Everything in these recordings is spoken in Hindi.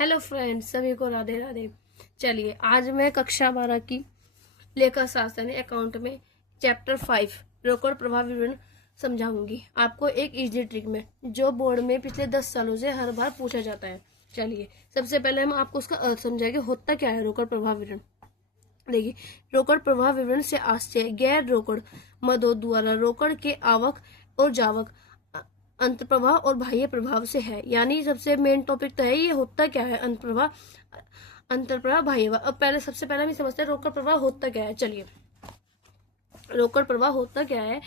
हेलो फ्रेंड्स, सभी को राधे राधे। चलिए आज मैं कक्षा 12 की लेखा शास्त्र यानी अकाउंट में चैप्टर 5 रोकड़ प्रवाह विवरण समझाऊंगी आपको एक इजी ट्रिक में, जो बोर्ड में पिछले 10 सालों से हर बार पूछा जाता है। चलिए सबसे पहले हम आपको उसका अर्थ समझाएंगे, होता क्या है रोकड़ प्रवाह विवरण। देखिए, रोकड़ प्रवाह विवरण से आशय गैर रोकड़ मदों द्वारा रोकड़ के आवक और जावक अंत प्रवाह और बाह्य प्रभाव से है। यानी सबसे मेन टॉपिक तो है ये होता क्या है, अंत प्रवाह, अंतर प्रवाह, बाह्य प्रवाह। अब पहले सबसे पहले हम समझते हैं रोकड़ प्रवाह होता क्या है। चलिए, रोकड़ प्रवाह होता क्या है,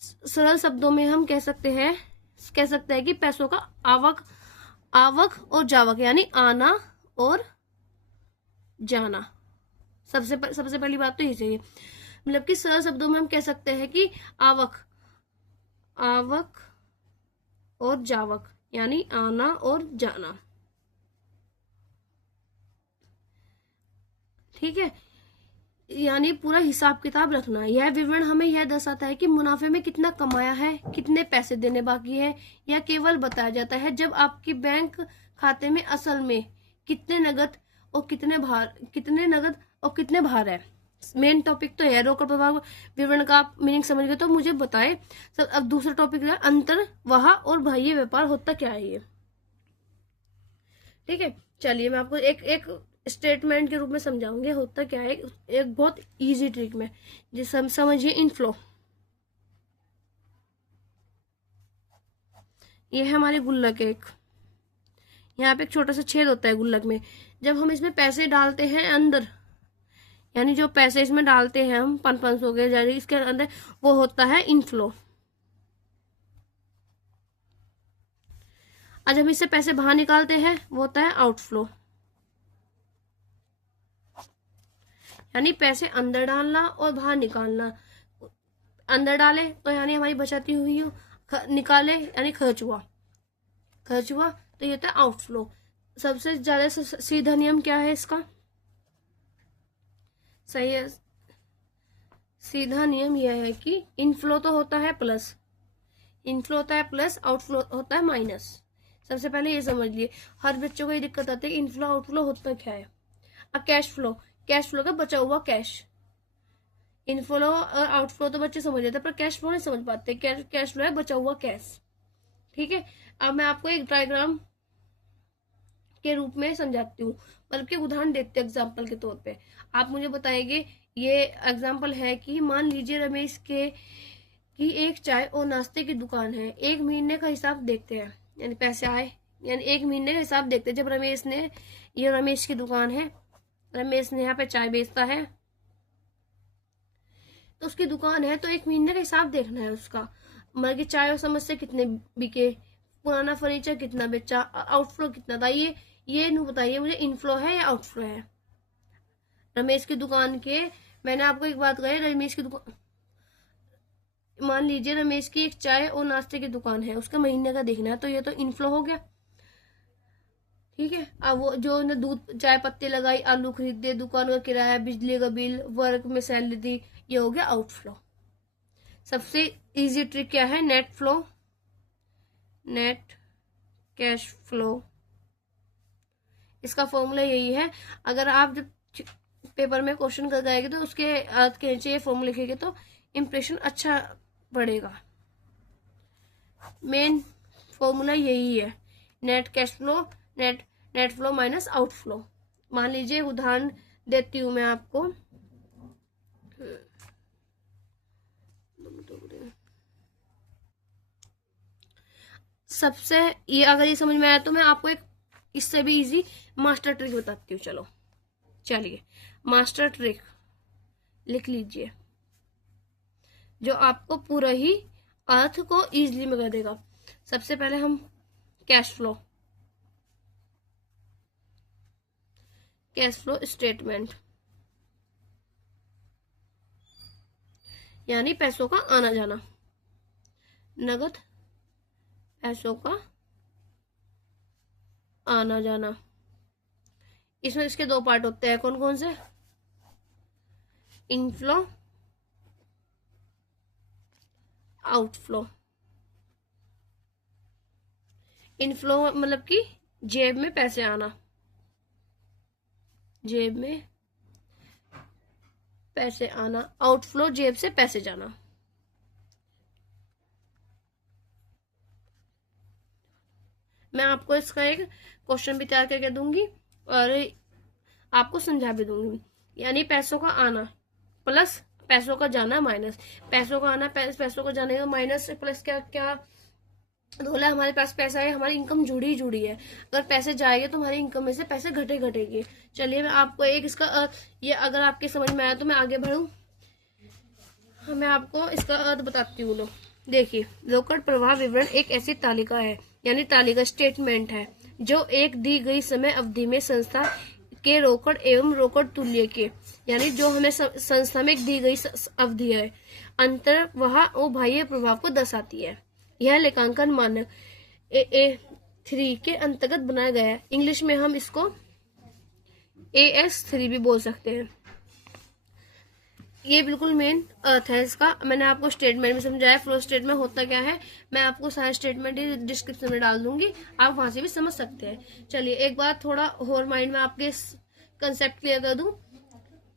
सरल शब्दों में हम कह सकते हैं कि पैसों का आवक और जावक यानी आना और जाना। सबसे पहली बात तो ये चाहिए, मतलब कि सरल शब्दों में हम कह सकते हैं कि आवक और जावक यानी आना और जाना। ठीक है, यानी पूरा हिसाब किताब रखना। यह विवरण हमें यह दर्शाता है कि मुनाफे में कितना कमाया है, कितने पैसे देने बाकी है। यह केवल बताया जाता है जब आपकी बैंक खाते में असल में कितने नगद और कितने भार है। मेन टॉपिक तो है रोकड़ प्रवाह विवरण का, आप मीनिंग समझ गए तो मुझे बताए। सब अब दूसरा टॉपिक है अंतर वह और बाह्य व्यापार होता क्या है ये। ठीक है, चलिए मैं आपको एक स्टेटमेंट के रूप में समझाऊंगी होता क्या है, एक बहुत इजी ट्रिक में, जिसे हम समझिए इनफ्लो। ये है हमारे गुल्लक एक, यहाँ पे एक छोटा सा छेद होता है गुल्लक में। जब हम इसमें पैसे डालते हैं अंदर, यानी जो पैसे इसमें डालते हैं हम 500 के, यानी इसके अंदर, वो होता है इनफ्लो। आज हम इससे पैसे बाहर निकालते हैं, वो होता है आउटफ्लो। यानी पैसे अंदर डालना और बाहर निकालना। अंदर डाले तो यानी हमारी बचती हुई हो, निकाले यानी खर्च हुआ तो ये होता है आउटफ्लो। सबसे ज्यादा सीधा नियम क्या है इसका, सही है, सीधा नियम यह है कि इनफ्लो तो होता है प्लस, आउटफ्लो होता है माइनस। सबसे पहले ये समझ लिए, हर बच्चों को ये दिक्कत आती है इनफ्लो आउटफ्लो होता क्या है। अब कैश फ्लो का बचा हुआ कैश। इनफ्लो और आउटफ्लो तो बच्चे समझ लेते हैं, पर कैश फ्लो नहीं समझ पाते। कैश फ्लो है बचा हुआ कैश। ठीक है, अब मैं आपको एक डायग्राम के रूप में समझाती हूँ, बल्कि उदाहरण देते हैं एग्जाम्पल के तौर पे। आप मुझे बताएंगे, ये एग्जाम्पल है कि मान लीजिए रमेश की एक चाय और नाश्ते की दुकान है। एक महीने का हिसाब देखते हैं, यानी पैसे आए, यानी एक महीने का हिसाब देखते हैं। जब ये रमेश की दुकान है, रमेश ने यहाँ पे चाय बेचता है, तो उसकी दुकान है, तो एक महीने का हिसाब देखना है उसका। मतलब कि चाय और समझ से कितने बिके, पुराना फर्नीचर कितना बेचा, आउटफ्लो कितना था। ये नहीं बताइए मुझे इनफ्लो है या आउटफ्लो है। रमेश की दुकान के, मैंने आपको एक बात कही, रमेश की दुकान, मान लीजिए रमेश की एक चाय और नाश्ते की दुकान है, उसका महीने का देखना है, तो ये तो इनफ्लो हो गया। ठीक है, अब वो जो ने दूध चाय पत्ती लगाई, आलू खरीदे, दुकान का किराया, बिजली का बिल, वर्क में सैलरी दी, ये हो गया आउटफ्लो। सबसे इजी ट्रिक क्या है, नेट कैश फ्लो। इसका फॉर्मूला यही है। अगर आप जब पेपर में क्वेश्चन कर जाएंगे तो उसके अर्थ के नीचे ये फॉर्मूला लिखेंगे तो इंप्रेशन अच्छा पड़ेगा। मेन फॉर्मूला यही है, net cash flow, net flow minus outflow. मान लीजिए उदाहरण देती हूं मैं आपको। सबसे ये, अगर ये समझ में आया तो मैं आपको एक इससे भी इजी मास्टर ट्रिक बताती हूँ। चलिए मास्टर ट्रिक लिख लीजिए, जो आपको पूरा ही अर्थ को इजीली में कर देगा। सबसे पहले हम कैश फ्लो स्टेटमेंट, यानी पैसों का आना जाना, नगद पैसों का आना जाना। इसमें इसके दो पार्ट होते हैं, कौन कौन से, इनफ्लो आउटफ्लो। इनफ्लो मतलब कि जेब में पैसे आना, जेब में पैसे आना, आउटफ्लो जेब से पैसे जाना। मैं आपको इसका एक क्वेश्चन भी तैयार करके दूंगी और आपको समझा भी दूंगी। यानी पैसों का आना प्लस पैसों का जाना माइनस पैसों का आना, पैसों का जाने का माइनस प्लस क्या क्या बोला, हमारे पास पैसा है, हमारी इनकम जुड़ी है। अगर पैसे जाएंगे तो हमारी इनकम में से पैसे घटेंगे। चलिए मैं आपको एक इसका ये अगर आपके समझ में आया तो मैं आगे बढ़ूं। मैं आपको इसका अर्थ बताती हूँ। देखिए, रोकड़ प्रवाह विवरण एक ऐसी तालिका है, यानी तालिका स्टेटमेंट है, जो एक दी गई समय अवधि में संस्था के रोकड़ एवं रोकड़ तुल्य के, यानी जो हमें संस्था में एक दी गई अवधि है, अंतर वह बाह्य प्रभाव को दर्शाती है। यह लेखांकन मानक AA3 के अंतर्गत बनाया गया है। इंग्लिश में हम इसको AS3 भी बोल सकते हैं। ये बिल्कुल मेन अर्थ है इसका। मैंने आपको स्टेटमेंट में समझाया, फ्लो स्टेटमेंट होता क्या है। मैं आपको सारे स्टेटमेंट डिस्क्रिप्शन में डाल दूंगी, आप वहां से भी समझ सकते हैं। चलिए एक बार थोड़ा और माइंड में आपके कंसेप्ट क्लियर कर दूं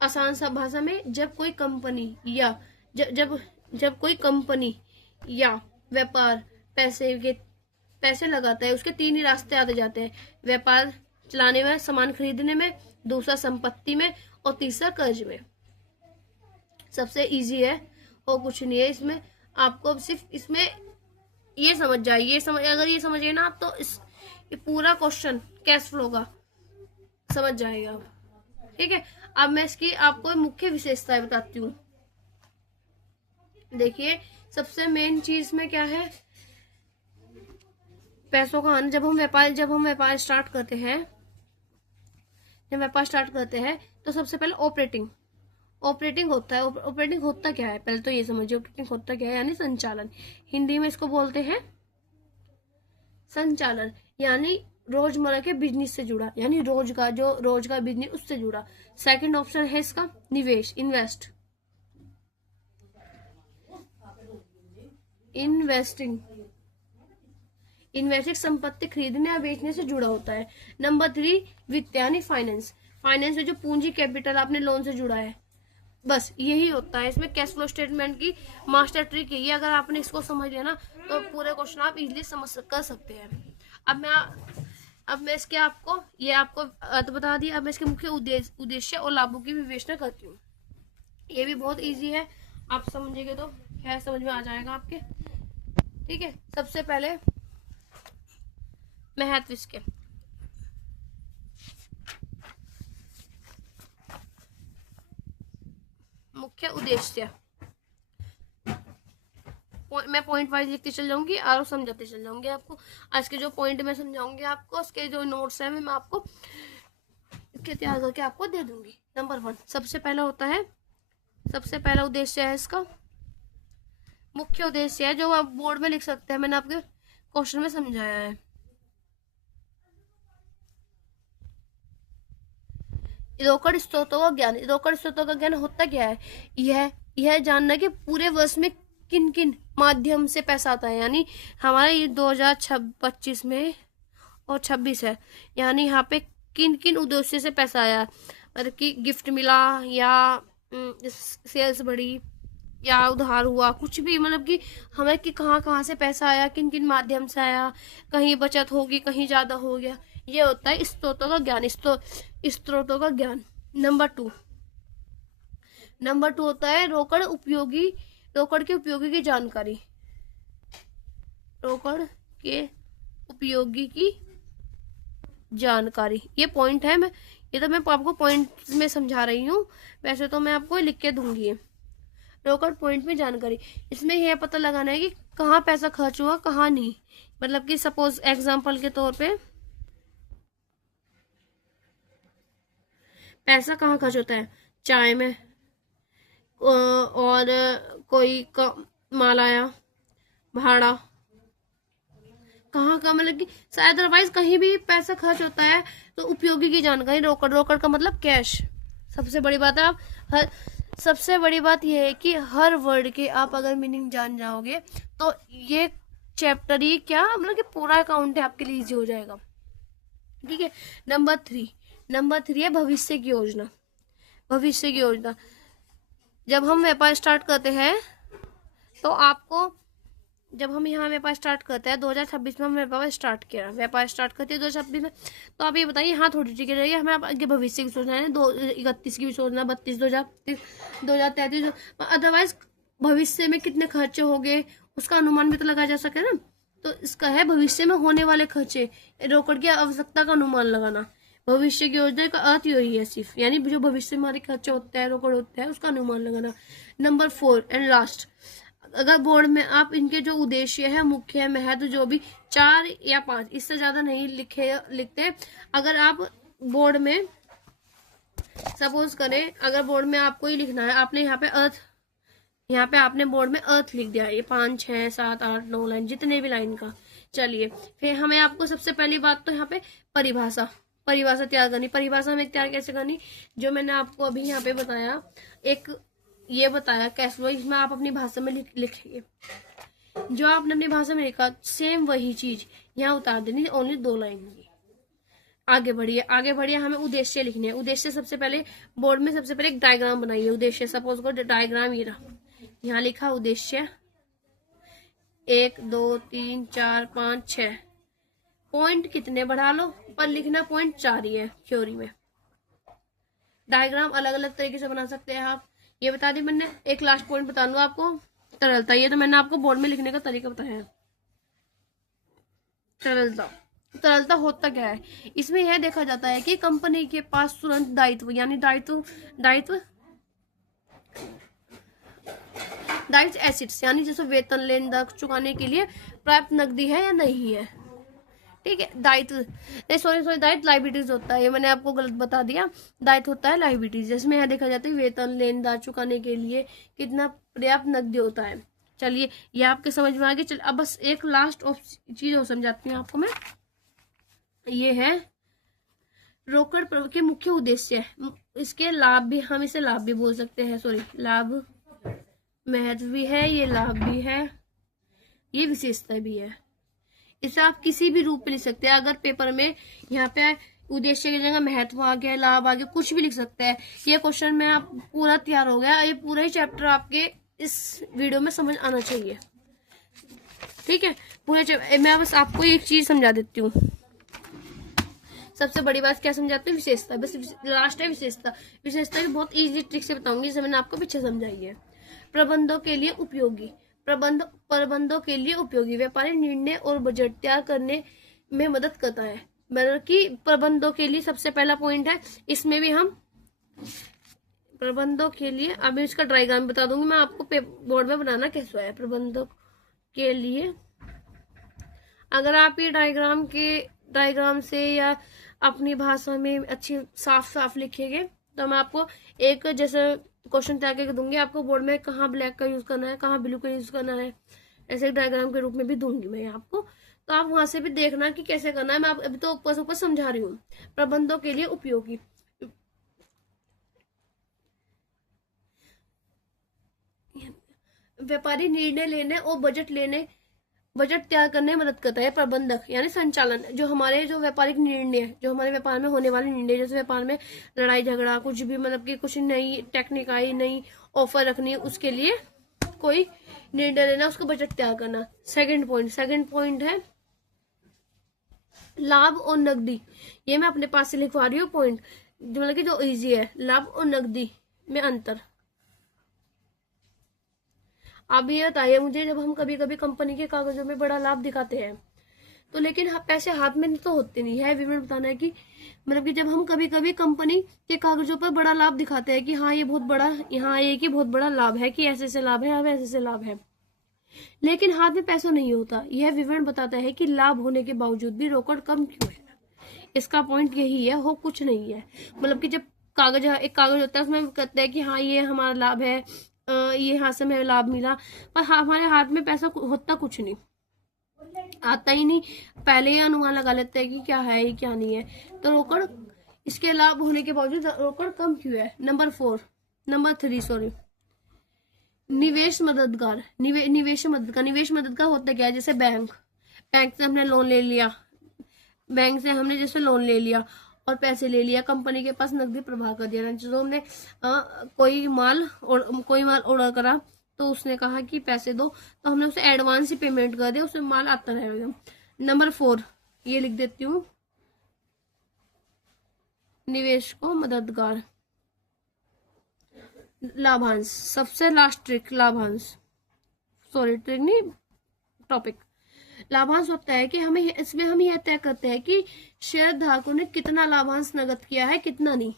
आसान सा भाषा में। जब कोई कंपनी या जब कोई कंपनी या व्यापार पैसे लगाता है, उसके तीन ही रास्ते आते जाते हैं। व्यापार चलाने में, सामान खरीदने में, दूसरा संपत्ति में और तीसरा कर्ज में। सबसे इजी है और कुछ नहीं है इसमें। आपको सिर्फ इसमें ये समझ जाइए, अगर ये समझिए ना आप, तो ये पूरा क्वेश्चन कैश फ्लो का समझ जाएगा। ठीक है, अब मैं इसकी आपको मुख्य विशेषताएं बताती हूँ। देखिए, सबसे मेन चीज में क्या है, पैसों का आना। जब हम व्यापार स्टार्ट करते हैं, तो सबसे पहले ऑपरेटिंग होता है। ऑपरेटिंग होता क्या है, पहले तो ये समझिए ऑपरेटिंग होता क्या है, यानी संचालन। हिंदी में इसको बोलते हैं संचालन, यानी रोजमर्रा के बिजनेस से जुड़ा, यानी रोज का बिजनेस उससे जुड़ा। सेकंड ऑप्शन है इसका निवेश, इन्वेस्टिंग संपत्ति खरीदने या बेचने से जुड़ा होता है। नंबर 3 वित्त, यानी फाइनेंस में जो पूंजी कैपिटल आपने लोन से जुड़ा है। बस यही होता है इसमें कैश फ्लो स्टेटमेंट की मास्टर ट्रिक है ये। अगर आपने इसको समझ लिया ना, तो पूरे क्वेश्चन आप इजीली कर सकते हैं। अब मैं इसके आपको अर्थ बता दिया। अब मैं इसके मुख्य उद्देश्य और लाभों की विवेचना करती हूँ। ये भी बहुत इजी है, आप समझेंगे तो खैर समझ में आ जाएगा आपके। ठीक है, सबसे पहले महत्व इसके। मुख्य उद्देश्य मैं पॉइंट वाइज लिखती चल जाऊंगी और समझाते चल जाऊंगी आपको। आज के जो पॉइंट मैं समझाऊंगी आपको, उसके जो नोट्स है मैं आपको तैयार करके आपको दे दूंगी। नंबर 1 सबसे पहला उद्देश्य है इसका, मुख्य उद्देश्य है, जो आप बोर्ड में लिख सकते हैं, मैंने आपके क्वेश्चन में समझाया है। रोकड़ स्रोतों का ज्ञान होता क्या है, यह जानना कि पूरे वर्ष में किन किन माध्यम से पैसा आता है। यानी हमारे ये 2025 में और 26 है, यानी यहाँ पे किन किन उद्देश्य से पैसा आया, मतलब कि गिफ्ट मिला या सेल्स बढ़ी या उधार हुआ, कुछ भी, मतलब कि हमें कि कहाँ से पैसा आया, किन किन माध्यम से आया, कहीं बचत होगी, कहीं ज्यादा हो गया। ये होता है स्रोतों का ज्ञान। नंबर 2 होता है रोकड़ के उपयोगी की जानकारी। ये पॉइंट है, मैं आपको पॉइंट में समझा रही हूँ, वैसे तो मैं आपको लिख के दूंगी। रोकड़ पॉइंट में जानकारी, इसमें यह पता लगाना है कि कहाँ पैसा खर्च हुआ, कहाँ नहीं। मतलब कि सपोज एग्जांपल के तौर पे पैसा कहाँ खर्च होता है, चाय में, और कोई माल आया, भाड़ा, कहाँ का, मतलब कि शायद अदरवाइज कहीं भी पैसा खर्च होता है तो उपयोगी की जानकारी। रोकड़ का मतलब कैश। सबसे बड़ी बात है, सबसे बड़ी बात यह है कि हर वर्ड के आप अगर मीनिंग जान जाओगे तो ये चैप्टर ही क्या, मतलब कि पूरा अकाउंट है आपके लिए इजी हो जाएगा। ठीक है, नंबर 3 नंबर 3 है भविष्य की योजना। भविष्य की योजना, जब हम व्यापार स्टार्ट करते हैं तो आपको, जब हम यहाँ व्यापार स्टार्ट करते हैं 2026 में हम व्यापार स्टार्ट किया, व्यापार स्टार्ट करते हैं 2026 में, तो आप ये बताइए यहाँ थोड़ी टिके रहिए, हमें आगे भविष्य की सोचना है, 2031 की भी सोचना, 32, 2033, अदरवाइज भविष्य में कितने खर्चे हो गए उसका अनुमान भी तो लगाया जा सके ना। तो इसका है भविष्य में होने वाले खर्चे, रोकड़ की आवश्यकता का अनुमान लगाना। भविष्य की योजना का अर्थ यही है सिर्फ, यानी जो भविष्य में हमारे खर्चे होते हैं, रोकड़ होता है, उसका अनुमान लगाना। नंबर 4 एंड लास्ट, अगर बोर्ड में आप इनके जो उद्देश्य है, मुख्य महत्व, जो भी 4 या 5, इससे ज्यादा नहीं लिखते। अगर आप बोर्ड में सपोज करें, अगर बोर्ड में आपको ही लिखना है, आपने यहाँ पे अर्थ, यहाँ पे आपने बोर्ड में अर्थ लिख दिया, ये 5, 6, 7, 8, 9 लाइन, जितने भी लाइन का। चलिए फिर हमें आपको सबसे पहली बात तो यहाँ पे परिभाषा तैयार करनी। परिभाषा में तैयार कैसे करनी, जो मैंने आपको अभी यहाँ पे बताया, एक ये बताया कैश फ्लो, इसमें आप अपनी भाषा में लिखेंगे, जो आपने अपनी भाषा में लिखा सेम वही चीज यहाँ उतार देनी, ओनली 2 लाइन की। आगे बढ़िए, हमें उद्देश्य लिखने हैं। उद्देश्य सबसे पहले बोर्ड में सबसे पहले एक डायग्राम बनाइए। उद्देश्य सपोज को डायग्राम ये रहा, यहाँ लिखा उद्देश्य 1, 2, 3, 4, 5, 6, पॉइंट कितने बढ़ा लो, पर लिखना पॉइंट 4 ही है थ्योरी में। डायग्राम अलग अलग तरीके से बना सकते हैं आप, ये बता दी मैंने। एक लास्ट पॉइंट बता दूं आपको, तरलता, ये तो मैंने आपको बोर्ड में लिखने का तरीका बताया है। तरलता होता क्या है, इसमें यह देखा जाता है कि कंपनी के पास तुरंत दायित्व, यानी दायित्व एसिड्स, यानी जैसे वेतन, लेन देन चुकाने के लिए पर्याप्त नकदी है या नहीं है। ठीक है, दायित्व दायित्व लाइबिलिटीज होता है, ये मैंने आपको गलत बता दिया। दायित्व होता है लाइबिलिटीज, जिसमें यह देखा जाता है वेतन, लेन देन चुकाने के लिए कितना पर्याप्त नकदी होता है। चलिए ये आपके समझ में आ गया। चल अब बस एक लास्ट चीज और समझाती हूँ आपको मैं, ये है रोकड़ के मुख्य उद्देश्य, इसके लाभ भी, हम इसे लाभ भी बोल सकते हैं, लाभ, महत्व भी है, ये लाभ भी है, ये विशेषता भी है। इसे आप किसी भी रूप में लिख सकते हैं। अगर पेपर में यहाँ पे उद्देश्य की जगह महत्व आ गया, लाभ आ गया, कुछ भी लिख सकते हैं। ये क्वेश्चन में आप पूरा तैयार हो गया, ये पूरा ही चैप्टर आपके इस वीडियो में समझ आना चाहिए। ठीक है, पूरे मैं बस आपको एक चीज समझा देती हूँ। सबसे बड़ी बात क्या समझाती हूँ, विशेषता। बस लास्ट है विशेषता भी बहुत इजीली ट्रिक से बताऊंगी, जैसे मैंने आपको पीछे समझाई है। प्रबंधों के लिए उपयोगी, प्रबंधों के लिए उपयोगी, व्यापारिक निर्णय और बजट तैयार करने में मदद करता है। मतलब कि प्रबंधों के लिए सबसे पहला पॉइंट है, इसमें भी हम प्रबंधों के लिए, अभी इसका डायग्राम बता दूंगी मैं आपको बोर्ड में बनाना कैसे है। प्रबंधों के लिए, अगर आप ये डायग्राम से या अपनी भाषा में अच्छी साफ लिखेंगे, तो मैं आपको एक जैसे क्वेश्चन तैयार करके दूंगी आपको बोर्ड में, कहाँ ब्लैक का यूज करना है, कहाँ ब्लू का यूज करना है, ऐसे डायग्राम के रूप में भी दूंगी मैं आपको। तो आप वहां से भी देखना कि कैसे करना है। मैं आप अभी तो ऊपर समझा रही हूँ। प्रबंधों के लिए उपयोगी, व्यापारी निर्णय लेने और बजट तैयार करने में मदद करता है। प्रबंधक यानी संचालन, जो व्यापारिक निर्णय, जो हमारे व्यापार में होने वाले निर्णय, जैसे व्यापार में लड़ाई झगड़ा, कुछ भी, मतलब कि कुछ नई टेक्निक आई, नई ऑफर रखनी, उसके लिए कोई निर्णय लेना, उसको बजट तैयार करना। सेकंड पॉइंट है लाभ और नकदी। ये मैं अपने पास से लिखवा रही हूँ पॉइंट, मतलब कि जो इजी है। लाभ और नकदी में अंतर। आप ये बताइए मुझे, जब हम कभी कभी कंपनी के कागजों में बड़ा लाभ दिखाते हैं, तो लेकिन पैसे हाथ में तो होते नहीं है। विवरण बताना है कि मतलब कि जब हम कभी कभी कंपनी के कागजों पर बड़ा लाभ दिखाते हैं कि हाँ ये बहुत बड़ा, यहाँ ये कि बहुत बड़ा लाभ है, कि ऐसे से लाभ है, अब ऐसे से लाभ है, लेकिन हाथ में पैसा नहीं होता। यह विवरण बताता है कि लाभ होने के बावजूद भी रोकड़ कम क्यों है। इसका पॉइंट यही है, हो कुछ नहीं है। मतलब कि जब एक कागज होता है, उसमें कहते हैं कि हाँ ये हमारा लाभ है, ये हाथ से हमें लाभ मिला, पर हमारे हाथ में पैसा होता कुछ नहीं, आता ही नहीं। पहले ही अनुमान लगा लेते हैं कि क्या है क्या नहीं है। तो रोकड़, इसके लाभ होने के बावजूद रोकड़ कम क्यों है। नंबर 3 निवेश मददगार। निवेश मददगार होता क्या है, जैसे बैंक से हमने लोन ले लिया, बैंक से हमने जैसे लोन ले लिया और पैसे ले लिया, कंपनी के पास नकदी प्रवाह कर दिया। जो हमने कोई माल ऑर्डर करा तो उसने कहा कि पैसे दो, तो हमने उसे एडवांस ही पेमेंट कर दिया, उसमें माल आता रहेगा। नंबर 4 ये लिख देती हूँ, निवेश को मददगार। लाभांश, सबसे लास्ट ट्रिक लाभांश, सॉरी ट्रिक नहीं टॉपिक। लाभांश होता है कि हमें इसमें हम यह तय करते हैं कि शेयर धारकों ने कितना लाभांश नगद किया है, कितना नहीं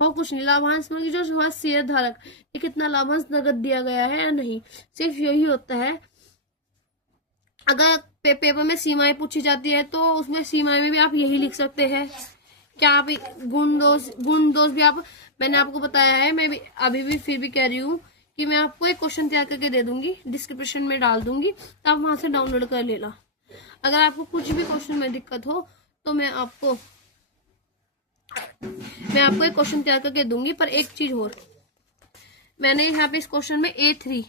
हो कुछ नहीं। लाभांश में जो हमारा शेयर धारक ये कितना लाभांश नगद दिया गया है या नहीं, सिर्फ यही होता है। अगर पेपर में सीमाएं पूछी जाती है तो उसमें सीमाएं में भी आप यही लिख सकते हैं। क्या आप गुण दोष भी आप, मैंने आपको बताया है, मैं भी अभी भी फिर भी कह रही हूँ कि मैं आपको एक क्वेश्चन तैयार करके दे दूंगी, डिस्क्रिप्शन में डाल दूंगी, तो आप वहां से डाउनलोड कर लेना। अगर आपको कुछ भी क्वेश्चन में दिक्कत हो तो मैं आपको एक क्वेश्चन तैयार करके दूंगी। पर एक चीज और, मैंने यहाँ पे इस क्वेश्चन में A3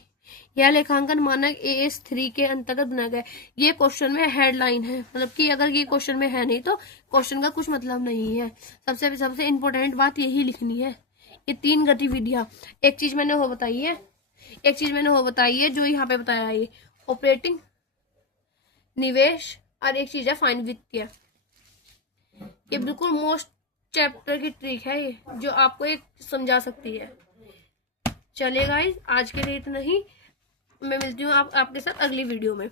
यह लेखांकन मानक AS3 के अंतर्गत बनाया गया। ये क्वेश्चन में हेडलाइन है, मतलब कि अगर ये क्वेश्चन में है नहीं तो क्वेश्चन का कुछ मतलब नहीं है। सबसे इम्पोर्टेंट बात यही लिखनी है। ये 3 गतिविधियां, एक चीज मैंने वो बताई है जो यहाँ पे बताया है, ये ऑपरेटिंग, निवेश, और एक चीज है फाइन वित्तीय। ये बिल्कुल मोस्ट चैप्टर की ट्रिक है ये, जो आपको एक समझा सकती है। चलिए गाइस, आज के लिए इतना ही। मैं मिलती हूँ आपके साथ अगली वीडियो में।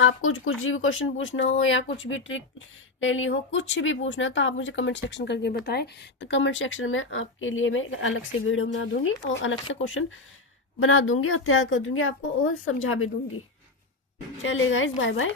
आपको कुछ भी क्वेश्चन पूछना हो या कुछ भी ट्रिक लेनी हो, कुछ भी पूछना हो तो आप मुझे कमेंट सेक्शन करके बताएं, तो कमेंट सेक्शन में आपके लिए मैं अलग से वीडियो बना दूंगी और अलग से क्वेश्चन बना दूंगी और तैयार कर दूंगी आपको और समझा भी दूंगी। चलिए गाइस, बाय बाय।